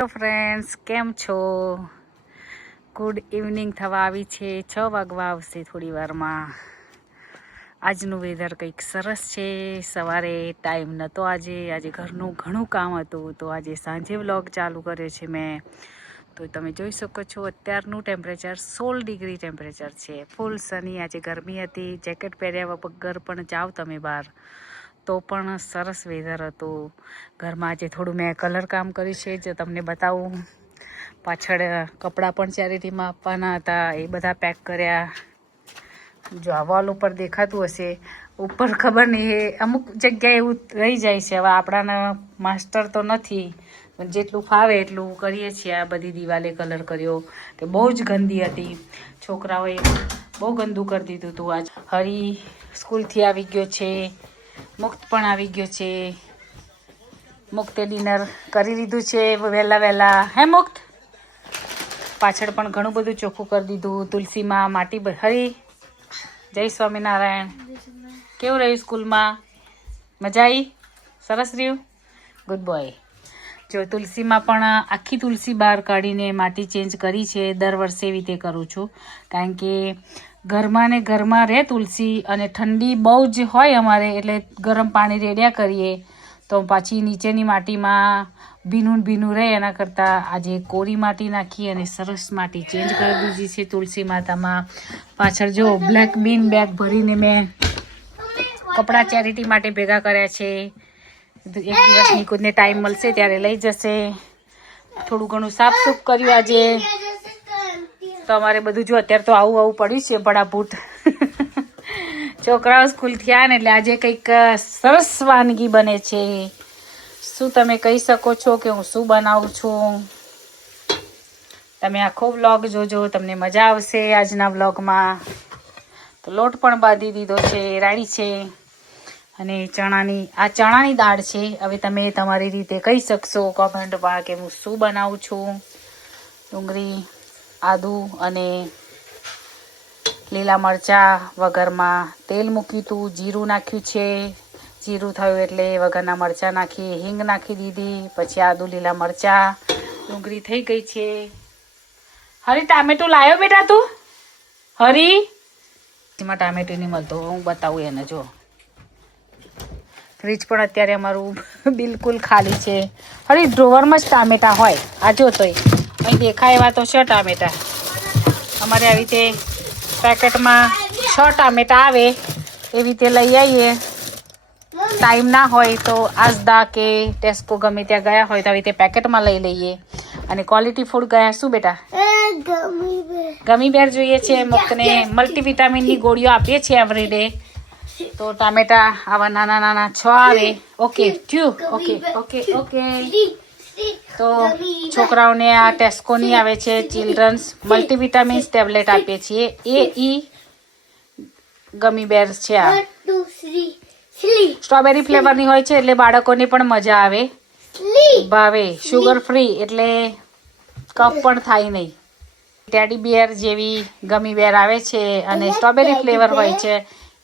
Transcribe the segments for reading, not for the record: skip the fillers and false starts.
Hello friends, કેમ છો? Good evening થવા આવી છે. 6 વાગવા આવશે થોડી વારમાં. આજનું વેધર કંઈક સરસ છે. સવારે ટાઈમ નહોતો આજે ઘરનું ઘણું કામ હતું, તો આજે સાંજે વ્લોગ ચાલુ કર્યો છે મેં. તો તમે જોઈ શકો છો અત્યારનું ટેમ્પરેચર 16 ડિગ્રી ટેમ્પરેચર છે. ફૂલ સની. આજે ગરમી હતી, જેકેટ પહેર્યા વગર પણ જાઓ તમે બહાર તો પણ સરસ વેધર હતું. ઘરમાં આજે થોડું મેં કલર કામ કર્યું છે, જો તમને બતાવું. પાછળ કપડાં પણ ચેરિટીમાં આપવાના હતા, એ બધા પેક કર્યા. જો આ વોલ ઉપર દેખાતું હશે, ઉપર ખબર નહીં, એ અમુક જગ્યાએ એવું રહી જાય છે. હવે આપણાને માસ્ટર તો નથી, પણ જેટલું ફાવે એટલું કરીએ છીએ. આ બધી દિવાલે કલર કર્યો તે બહુ જ ગંદી હતી. છોકરાઓએ બહુ ગંદુ કરી દીધું હતું. આજ હરી સ્કૂલથી આવી ગયો છે, મુક્ત પણ આવી ગયો છે. મુક્તે ડિનર કરી લીધું છે વહેલા. હે મુક્ત? પાછળ પણ ઘણું બધું ચોખ્ખું કરી દીધું. તુલસીમાં માટી હરી. જય સ્વામિનારાયણ. કેવું રહ્યું સ્કૂલમાં? મજા આવી? સરસ રહ્યું? Good boy. જો તુલસીમાં પણ આખી તુલસી બહાર કાઢીને માટી ચેન્જ કરી છે. દર વર્ષે એવી રીતે કરું છું, કારણ કે ઘરમાં ને ઘરમાં રહે તુલસી, અને ઠંડી બહુ જ હોય અમારે, એટલે ગરમ પાણી રેડ્યા કરીએ તો પાછી નીચેની માટીમાં ભીનું રહે. એના કરતાં આજે કોરી માટી નાખી અને સરસ માટી ચેન્જ કરી દીધી છે તુલસી માતામાં. પાછળ જો બ્લેક બીન બેગ ભરીને મેં કપડાં ચેરિટી માટે ભેગા કર્યા છે. એક દિવસ નિકુંજને ટાઈમ મળશે ત્યારે લઈ જશે. થોડું ઘણું સાફસૂફ કર્યું આજે. તો અમારે બધું જો અત્યારે તો આવું પડ્યું છે ભડાભૂત. છોકરાઓ સ્કૂલથી આવ્યા ને એટલે આજે કંઈક સરસ વાનગી બને છે. શું તમે કહી શકો છો કે હું શું બનાવું છું? તમે આખો વ્લોગ જોજો, તમને મજા આવશે આજના વ્લોગમાં. તો લોટ પણ બાંધી દીધો છે, રાડી છે, અને ચણાની દાળ છે. હવે તમે તમારી રીતે કહી શકશો કોમેન્ટમાં કે હું શું બનાવું છું. ડુંગળી, આદુ અને લીલા મરચાં વઘારમાં તેલ મૂક્યું હતું, જીરું નાખ્યું છે. જીરું થયું એટલે વઘારના મરચાં નાખી, હિંગ નાખી દીધી, પછી આદુ, લીલા મરચાં, ડુંગળી થઈ ગઈ છે. હરી ટામેટું લાવ્યો બેટા તું? હરી એમાં ટામેટું નહીં મળતો, હું બતાવું એને. જો ફ્રીજ પણ અત્યારે અમારું બિલકુલ ખાલી છે. હરી ડ્રોવરમાં જ ટામેટા હોય. આ જો તોય અહીં દેખાય એવા તો છે ટામેટા. અમારે આવી રીતે પેકેટમાં 6 ટામેટા આવે, એવી રીતે લઈ આવીએ. ટાઈમ ના હોય તો આઝદા કે ટેસ્કો ગમે ત્યાં ગયા હોય તો આવી રીતે પેકેટમાં લઈ લઈએ. અને ક્વોલિટી ફૂડ ગયા. શું બેટા? ગમી બેર જોઈએ છે. મુક્તને મલ્ટીવિટામિનની ગોળીઓ આપીએ છીએ એવરીડે. તો ટામેટા આવા નાના 6 આવે. ઓકે. તો છોકરાઓને આ ટેસ્કોની આવે છે ચિલ્ડ્રન્સ મલ્ટીવિટામિન્સ ટેબ્લેટ આપીએ છીએ. ગમી બેર છે. આ સ્ટ્રોબેરી ફ્લેવરની હોય છે, એટલે બાળકોને પણ મજા આવે, ભાવે. શુગર ફ્રી એટલે કફ પણ થાય નહીં. ટેડી બિયર જેવી ગમી બેર આવે છે, અને સ્ટ્રોબેરી ફ્લેવર હોય છે,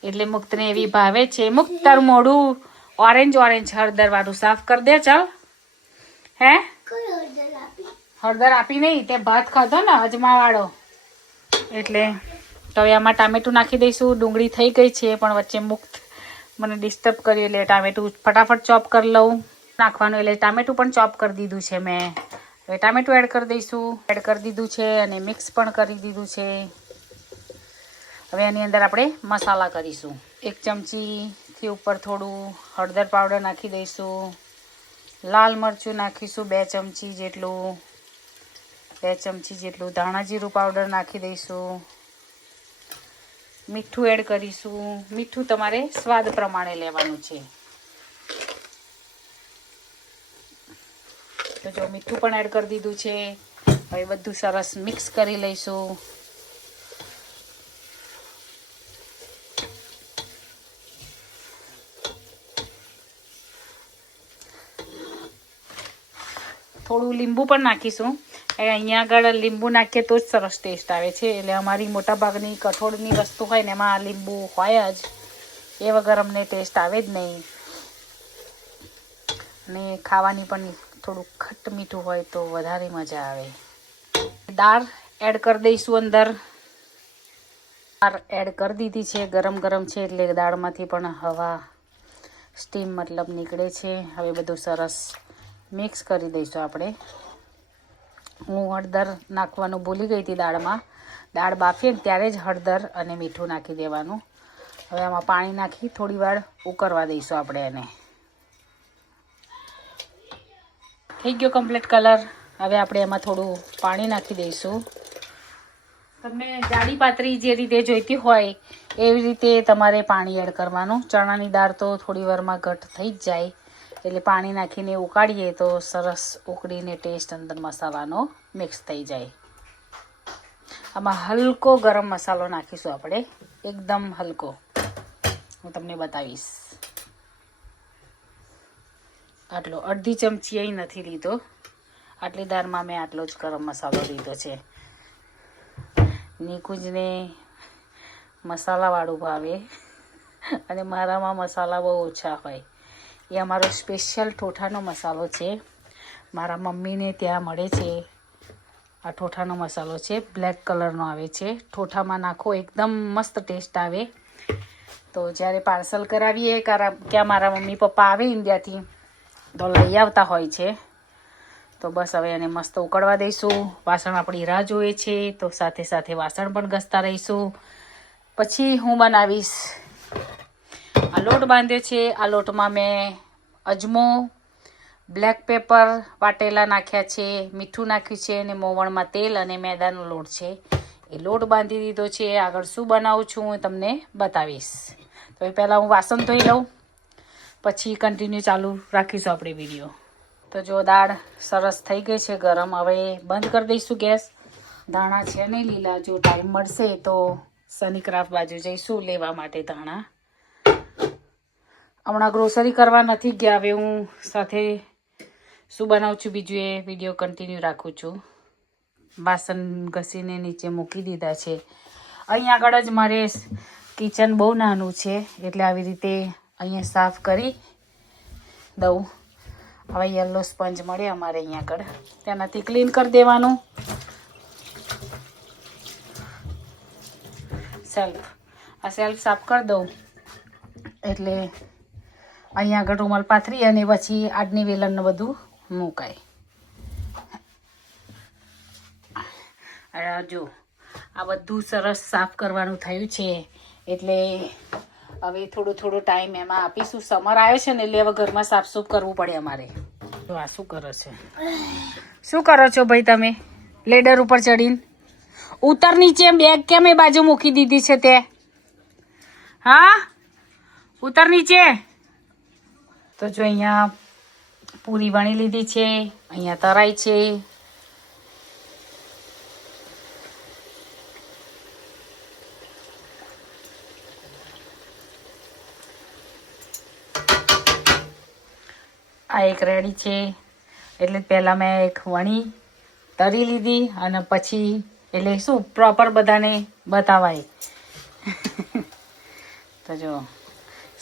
એટલે મુક્તને એવી ભાવે છે. મુક્ત તારું મોઢું ઓરેન્જ હળદર વાળું સાફ કરી દે. ચાલ. હે હળદર આપી નહીં, તે ભાત ખાધો ને અજમા વાળો, એટલે. તો હવે આમાં ટામેટું નાખી દઈશું. ડુંગળી થઈ ગઈ છે, પણ વચ્ચે મુક્ત મને ડિસ્ટર્બ કર્યું એટલે ટામેટું ફટાફટ ચોપ કરી લઉં. નાખવાનું એટલે ટામેટું પણ ચોપ કરી દીધું છે મેં. હવે ટામેટું એડ કરી દઈશું. એડ કરી દીધું છે અને મિક્સ પણ કરી દીધું છે. હવે એની અંદર આપણે મસાલા કરીશું. 1 ચમચીથી ઉપર થોડું હળદર પાવડર નાખી દઈશું. લાલ મરચું નાખીશું 2 ચમચી જેટલું. 2 ચમચી જેટલું ધાણા જીરું પાવડર નાખી દઈશું. મીઠું એડ કરીશું. મીઠું તમારે સ્વાદ પ્રમાણે લેવાનું છે. તો જો મીઠું પણ એડ કરી દીધું છે. હવે બધું સરસ મિક્સ કરી લઈશું. થોડું લીંબુ પણ નાખીશું. અહીંયા આગળ લીંબુ નાખીએ તો જ સરસ ટેસ્ટ આવે છે. એટલે અમારી મોટાભાગની કઠોળની વસ્તુ હોય ને એમાં લીંબુ હોય જ. એ વગર અમને ટેસ્ટ આવે જ નહીં, અને ખાવાની પણ થોડું ખટ મીઠું હોય તો વધારે મજા આવે. દાળ એડ કરી દઈશું અંદર. દાળ એડ કરી દીધી છે. ગરમ ગરમ છે એટલે દાળમાંથી પણ હવા સ્ટીમ મતલબ નીકળે છે. હવે બધું સરસ મિક્સ કરી દઈશું આપણે. હું હળદર નાખવાનું ભૂલી ગઈ હતી દાળમાં. દાળ બાફીએ ને ત્યારે જ હળદર અને મીઠું નાખી દેવાનું. હવે આમાં પાણી નાખી થોડી વાર ઉકળવા દઈશું આપણે એને. થઈ ગયો કમ્પ્લીટ કલર. હવે આપણે એમાં થોડું પાણી નાખી દઈશું. તમને જાડી પાતળી જે રીતે જોઈતી હોય એવી રીતે તમારે પાણી એડ કરવાનું. ચણાની દાળ તો થોડી વારમાં ઘટ થઈ જ જાય એટલે પાણી નાખીને ઉકાળીએ તો સરસ ઉકળીને ટેસ્ટ અંદર મસાલાનો મિક્સ થઈ જાય. આમાં હલકો ગરમ મસાલો નાખીશું આપણે, એકદમ હલકો. હું તમને બતાવીશ. આટલો અડધી ચમચી અહીં નથી લીધો. આટલી દાળમાં મેં આટલો જ ગરમ મસાલો લીધો છે. નિકુંજને મસાલાવાળું ભાવે અને મારામાં મસાલા બહુ ઓછા હોય. એ અમારો સ્પેશિયલ ઠોઠાનો મસાલો છે. મારા મમ્મીને ત્યાં મળે છે. આ ઠોઠાનો મસાલો છે, બ્લેક કલરનો આવે છે. ઠોઠામાં નાખો એકદમ મસ્ત ટેસ્ટ આવે. તો જ્યારે પાર્સલ કરાવીએ ક્યાં મારા મમ્મી પપ્પા આવે ઇન્ડિયાથી તો લઈ આવતા હોય છે. તો બસ હવે એને મસ્ત ઉકળવા દઈશું. વાસણ આપણી રાહ જોઈએ છે તો સાથે સાથે વાસણ પણ ઘસતા રહીશું. પછી હું બનાવીશ. આ લોટ બાંધ્યો છે. આ લોટમાં મેં અજમો, બ્લેક પેપર વાટેલા નાખ્યા છે, મીઠું નાખ્યું છે અને મોવણમાં તેલ અને મેદાનો લોટ છે. એ લોટ બાંધી દીધો છે. આગળ શું બનાવું છું હું તમને બતાવીશ. તો એ પહેલાં હું વાસણ ધોઈ લઉં, પછી કન્ટિન્યુ ચાલુ રાખીશું આપણે વિડીયો. તો જો દાળ સરસ થઈ ગઈ છે ગરમ. હવે બંધ કરી દઈશું ગેસ. ધાણા છે નહીં લીલા. જો ટાઈમ મળશે તો સનીક્રાફ્ટ બાજુ જઈશું લેવા માટે ધાણા. હમણાં ગ્રોસરી કરવા નથી ગયા. હવે હું સાથે શું બનાવું છું બીજું એ વિડીયો કન્ટિન્યુ રાખું છું. વાસણ ઘસીને નીચે મૂકી દીધા છે. અહીં આગળ જ મારે કિચન બહુ નાનું છે એટલે આવી રીતે અહીંયા સાફ કરી દઉં. હવે યલો સ્પંજ મળે અમારે અહીંયા આગળ, તેનાથી ક્લીન કરી દેવાનું. આ સેલ્ફ સાફ કરી દઉં એટલે અહીંયા આગળ રૂમાલ પાથરી અને પછી આડની વેલણને બધું મુકાય. જો આ બધું સરસ સાફ કરવાનું થયું છે એટલે હવે થોડો ટાઈમ એમાં આપીશું. સમર આવ્યો છે ને એટલે હવે ઘરમાં સાફસૂફ કરવું પડે અમારે. તો આ શું કરો છો? શું કરો છો ભાઈ તમે? લેડર ઉપર ચડીને ઉતર નીચે. બેગ કેમ એ બાજુ મૂકી દીધી છે તે? હા, ઉતર નીચે. તો જો અહીંયા પૂરી વણી લીધી છે. અહીંયા તરાઈ છે. આ એક રેડી છે. એટલે પહેલાં મેં એક વણી તરી લીધી અને પછી એટલે શું પ્રોપર બધાને બતાવાય. તો જો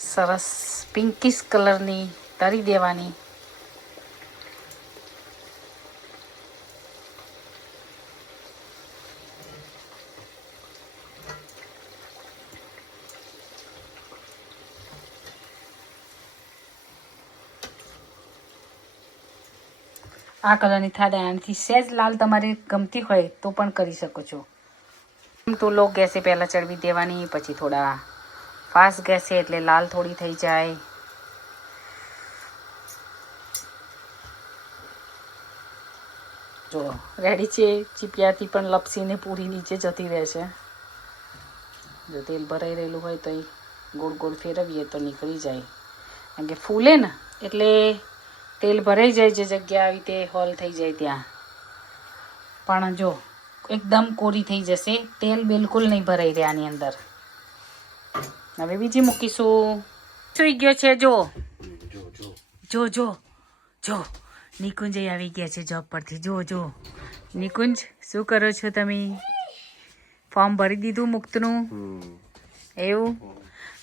સરસ પિંકીશ કલરની તરી દેવાની. આ કલરની થાય. આનાથી સહેજ લાલ તમારે ગમતી હોય તો પણ કરી શકો છો. તો લો ગેસે પહેલાં ચડવી દેવાની, પછી થોડા ફાસ્ટ ગેસે એટલે લાલ થોડી થઈ જાય. જો રેડી છે. ચીપિયાથી પણ લપસીને પૂરી નીચે જતી રહેશે. જો તેલ ભરાઈ રહેલું હોય તો એ ગોળ ગોળ ફેરવીએ તો નીકળી જાય. કારણ કે ફૂલે ને એટલે તેલ ભરાઈ જાય. જે જગ્યા આવી તે હોલ થઈ જાય ત્યાં. પણ જો એકદમ કોરી થઈ જશે. તેલ બિલકુલ નહીં ભરાઈ રહે આની અંદર. હવે બીજી મૂકીશું. સુઈ ગયો છે. જો જો જો જો નિકુંજ આવી ગયા છે જોબ પરથી. જો જો નિકુંજ, શું કરો છો તમે? ફોર્મ ભરી દીધું મુક્તનું? એવું?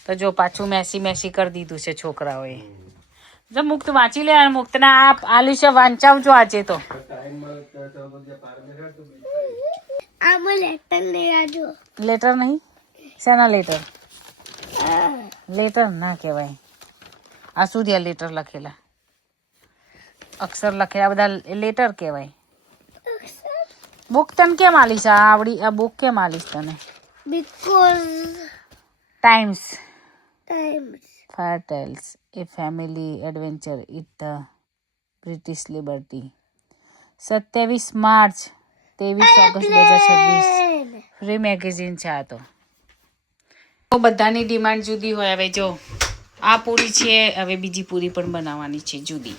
તો જો પાછું મેસી કરી દીધું છે છોકરાઓએ. જો મુક્ત વાંચી લે અને મુક્તને આલુ છે વાંચાવજો આજે તો લેટર નહીં શેના લેટર લેટર ના કહેવાય આ શું થયા લેટર લખેલા અક્ષર લખેલા બધા લેટર કહેવાય બુક તને કેમ આલીશ આવડી આ બુક કેમ આલીશ તને times Fire Tales, a family adventure at the British Liberty. 27 March 23 August 2026 free magazine છે આ તો બધાની ડિમાન્ડ જુદી હોય હવે જો આ પૂરી છે હવે બીજી પૂરી પણ બનાવવાની છે જુદી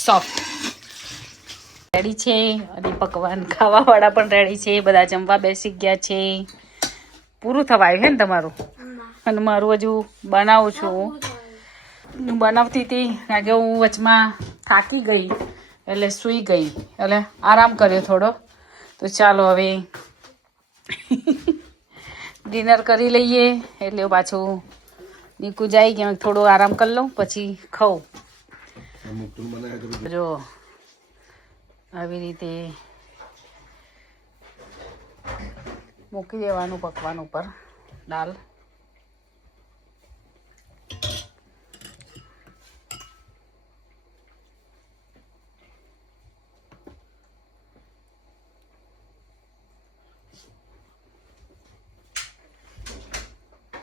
સોફ્ટ રેડી છે અને પકવાન ખાવાવાળા પણ રેડી છે બધા જમવા બેસી ગયા છે પૂરું થવા આવ્યું છે ને તમારું અને મારું હજુ બનાવું છું બનાવતી હતી કારણ કે હું વચમાં થાકી ગઈ એટલે સૂઈ ગઈ એટલે આરામ કર્યો થોડો તો ચાલો હવે ડિનર કરી લઈએ એટલે પાછું નીકું જાય કે થોડો આરામ કરી લઉં પછી ખાઉં જો આવી રીતે મૂકી દેવાનું પકવાન ઉપર દાળ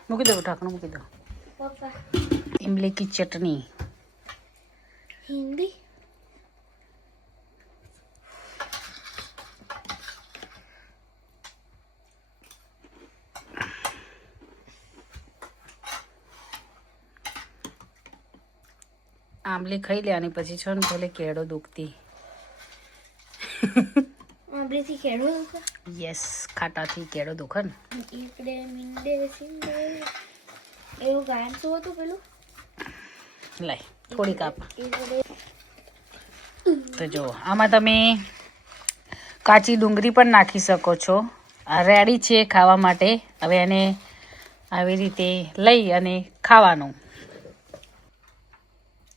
મૂકી દો ઢાંકણું મૂકી દો इमली की चटनी हिंदी આંબલી ખાઈ લેવાની પછી છે ને ભલે કેળો દુખતી આંબલીથી કેળો દુખે યસ ખાટાથી કેળો દુખે ને ઈકડે મીંડે સિંડે એવું ગાયન શું હતું પેલું લાય થોડીક આપ ઈકડે તો જો આમાં તમે કાચી ડુંગળી પણ નાખી શકો છો આ રેડી છે ખાવા માટે હવે એને આવી રીતે લઈ અને ખાવાનું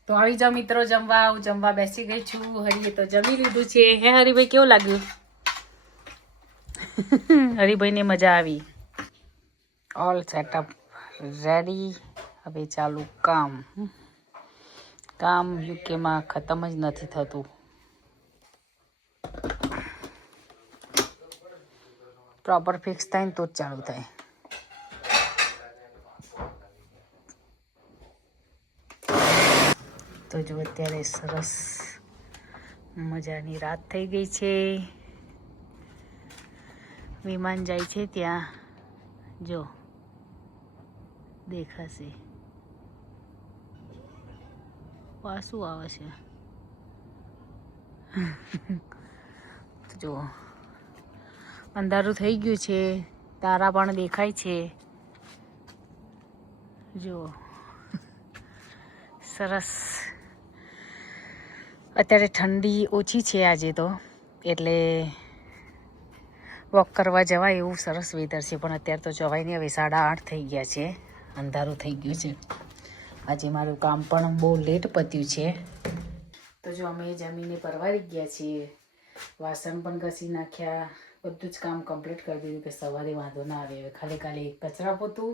તો આવી જાઓ મિત્રો જમવા હું જમવા બેસી ગઈ છું હરીએ તો જમી લીધું છે હે હરીભાઈ કેવું લાગ્યું હરીભાઈને મજા આવી ઓલ સેટઅપ રેડી હવે ચાલુ કામ કામ યુકેમાં ખતમ જ નથી થતું પ્રોપર ફિક્સ થાય ને તો જ ચાલુ થાય તો જો અત્યારે સરસ મજાની રાત થઈ ગઈ છે વિમાન જાય છે ત્યાં જો દેખાશે પાછું આવે છે જો અંધારું થઈ ગયું છે તારા પણ દેખાય છે જો સરસ અત્યારે ઠંડી ઓછી છે આજે તો એટલે વોક કરવા જવાય એવું સરસ વેધર છે પણ અત્યારે તો જવાય નહીં હવે 8:30 થઈ ગયા છે અંધારું થઈ ગયું છે આજે મારું કામ પણ બહુ લેટ પત્યું છે તો જો અમે જમીને પરવારી ગયા છીએ વાસણ પણ ઘસી નાખ્યા બધું જ કામ કમ્પ્લીટ કરી દીધું કે સવારે વાંધો ના આવે હવે ખાલી કચરા પોતું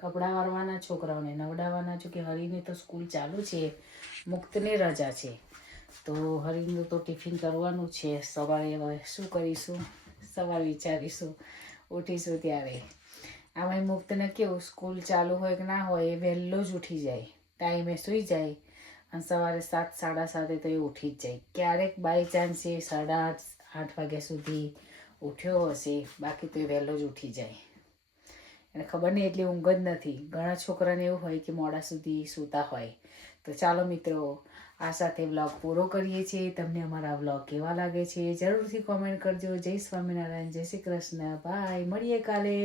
કપડાં વારવાના છોકરાઓને નવડાવવાના છો કે હરીને તો સ્કૂલ ચાલુ છે મુક્તને રજા છે તો હરીનું તો ટિફિન કરવાનું છે સવારે હવે શું કરીશું સવારે વિચારીશું ઉઠીશું ત્યારે આમાં મુક્તને કેવું સ્કૂલ ચાલુ હોય કે ના હોય એ વહેલો જ ઉઠી જાય ટાઈમે સૂઈ જાય અને સવારે 7 સાડા 7 તો એ ઉઠી જ જાય ક્યારેક બાય ચાન્સ એ 8:30 વાગ્યા સુધી ઉઠ્યો હશે બાકી તો એ વહેલો જ ઉઠી જાય એને ખબર નહીં એટલી ઊંઘ જ નથી ઘણા છોકરાને એવું હોય કે મોડા સુધી સૂતા હોય તો ચાલો મિત્રો આ સાથે વ્લોગ પૂરો કરીએ છીએ તમને અમારા વ્લોગ કેવા લાગે છે જરૂરથી કોમેન્ટ કરજો જય સ્વામિનારાયણ જય શ્રી કૃષ્ણ બાય મળીએ કાલે